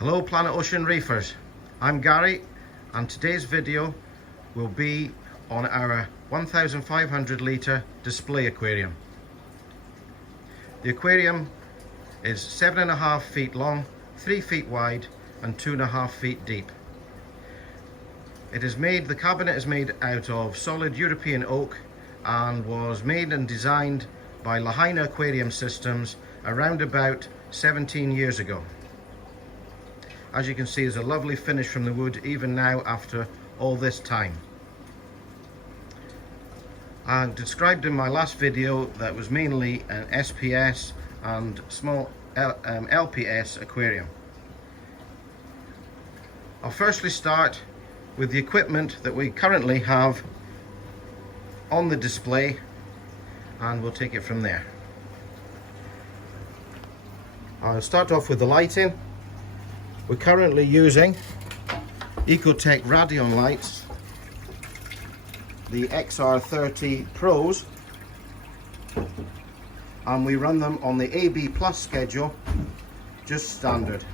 Hello Planet Ocean Reefers, I'm Gary and today's video will be on our 1,500 litre display aquarium. The aquarium is 7.5 feet long, 3 feet wide and 2.5 feet deep. The cabinet is made out of solid European oak and was made and designed by Lahaina Aquarium Systems around about 17 years ago. As you can see, there's a lovely finish from the wood even now after all this time. I described in my last video that was mainly an SPS and small LPS aquarium. I'll firstly start with the equipment that we currently have on the display and we'll take it from there. I'll start off with the lighting. We're currently using Ecotech Radion lights, the XR30 Pros, and we run them on the AB Plus schedule, just standard.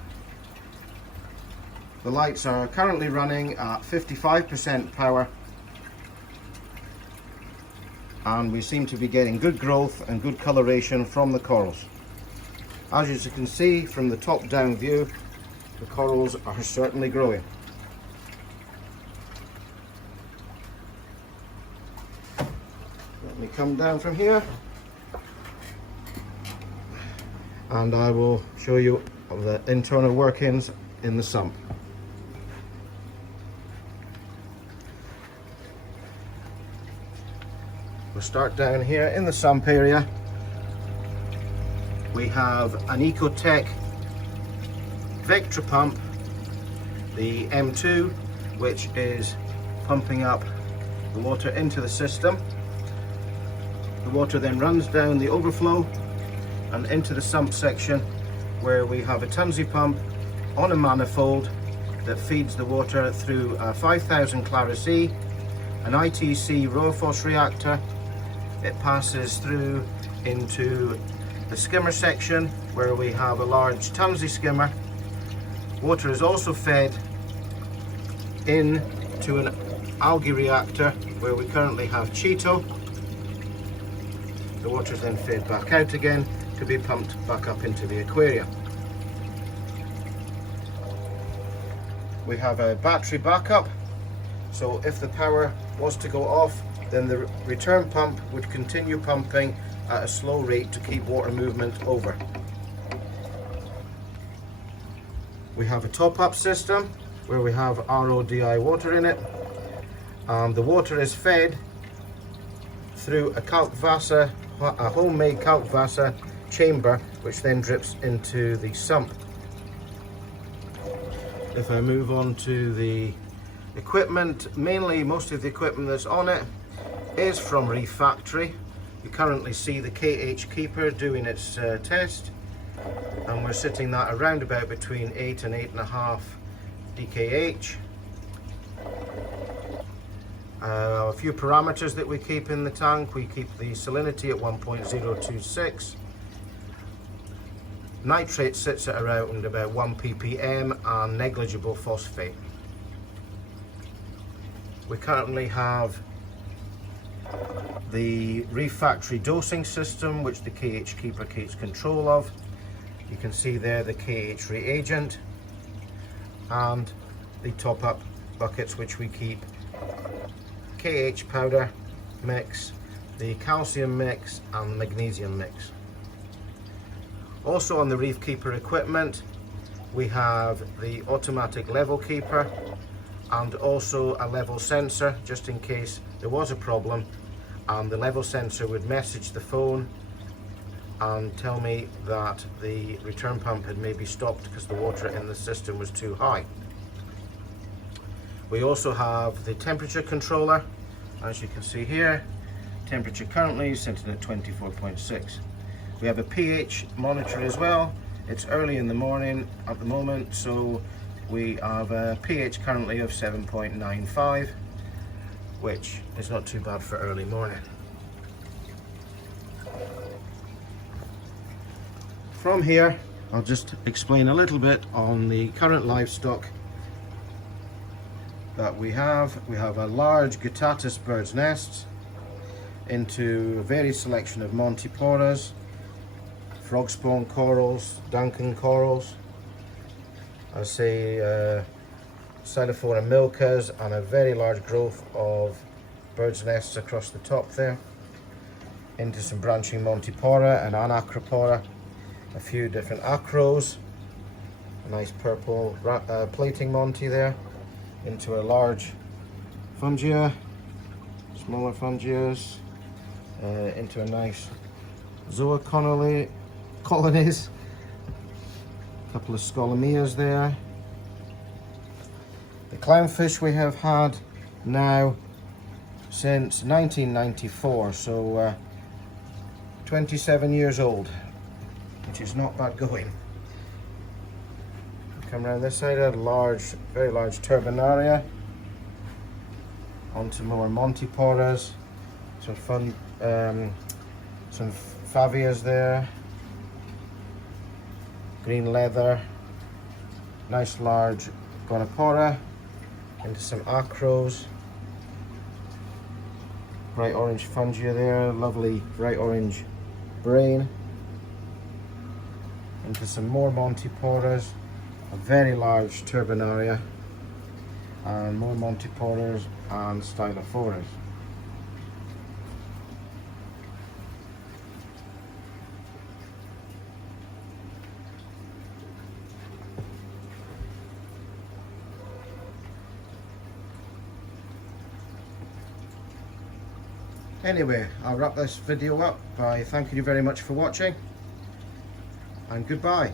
The lights are currently running at 55% power and we seem to be getting good growth and good coloration from the corals. As you can see from the top down view, the corals are certainly growing. Let me come down from here and I will show you the internal workings in the sump. We'll start down here in the sump area. We have an Ecotech Vector pump, the M2, which is pumping up the water into the system. The water then runs down the overflow and into the sump section, where we have a Tunzi pump on a manifold that feeds the water through a 5000 Claris E, an ITC Rorfoss reactor. It passes through into the skimmer section where we have a large Tunzi skimmer. Water is also fed into an algae reactor where we currently have Cheeto. The water is then fed back out again to be pumped back up into the aquarium. We have a battery backup, so if the power was to go off, then the return pump would continue pumping at a slow rate to keep water movement over. We have a top-up system where we have RODI water in it. The water is fed through a kalkvasa, a homemade kalkvasa chamber, which then drips into the sump. If I move on to the equipment, mainly most of the equipment that's on it is from Reef Factory. You currently see the KH Keeper doing its test, and we're sitting that around about between 8 and 8.5 DKH. A few parameters that we keep in the tank: we keep the salinity at 1.026. Nitrate sits at around about 1 ppm and negligible phosphate. We currently have the Reef Factory dosing system, which the KH Keeper keeps control of. You can see there the KH reagent and the top-up buckets, which we keep KH powder mix, the calcium mix and the magnesium mix. Also on the Reef Keeper equipment, we have the automatic level keeper and also a level sensor, just in case there was a problem, and the level sensor would message the phone and tell me that the return pump had maybe stopped because the water in the system was too high. We also have the temperature controller. As you can see here, temperature currently is sitting at 24.6. We have a pH monitor as well. It's early in the morning at the moment, so we have a pH currently of 7.95, which is not too bad for early morning. From here, I'll just explain a little bit on the current livestock that we have. We have a large Guttatus bird's nest into a varied selection of Montiporas, frog spawn corals, Duncan corals, I say Cylophora milkas, and a very large growth of bird's nests across the top there, into some branching Montipora and Anacropora, a few different acros, a nice purple plating Monty there, into a large fungia, smaller fungias, into a nice Zoa colonies, a couple of Scolomias there. The clownfish we have had now since 1994, so 27 years old, which is not bad going. Come around this side, a large, very large Turbinaria, onto more Montiporas, some Favias there, green leather, nice large Gonopora, into some acros, bright orange fungia there, lovely bright orange brain, into some more Montiporas, a very large Turbinaria, and more Montiporas and Stylophoras. Anyway, I'll wrap this video up by thanking you very much for watching, and goodbye.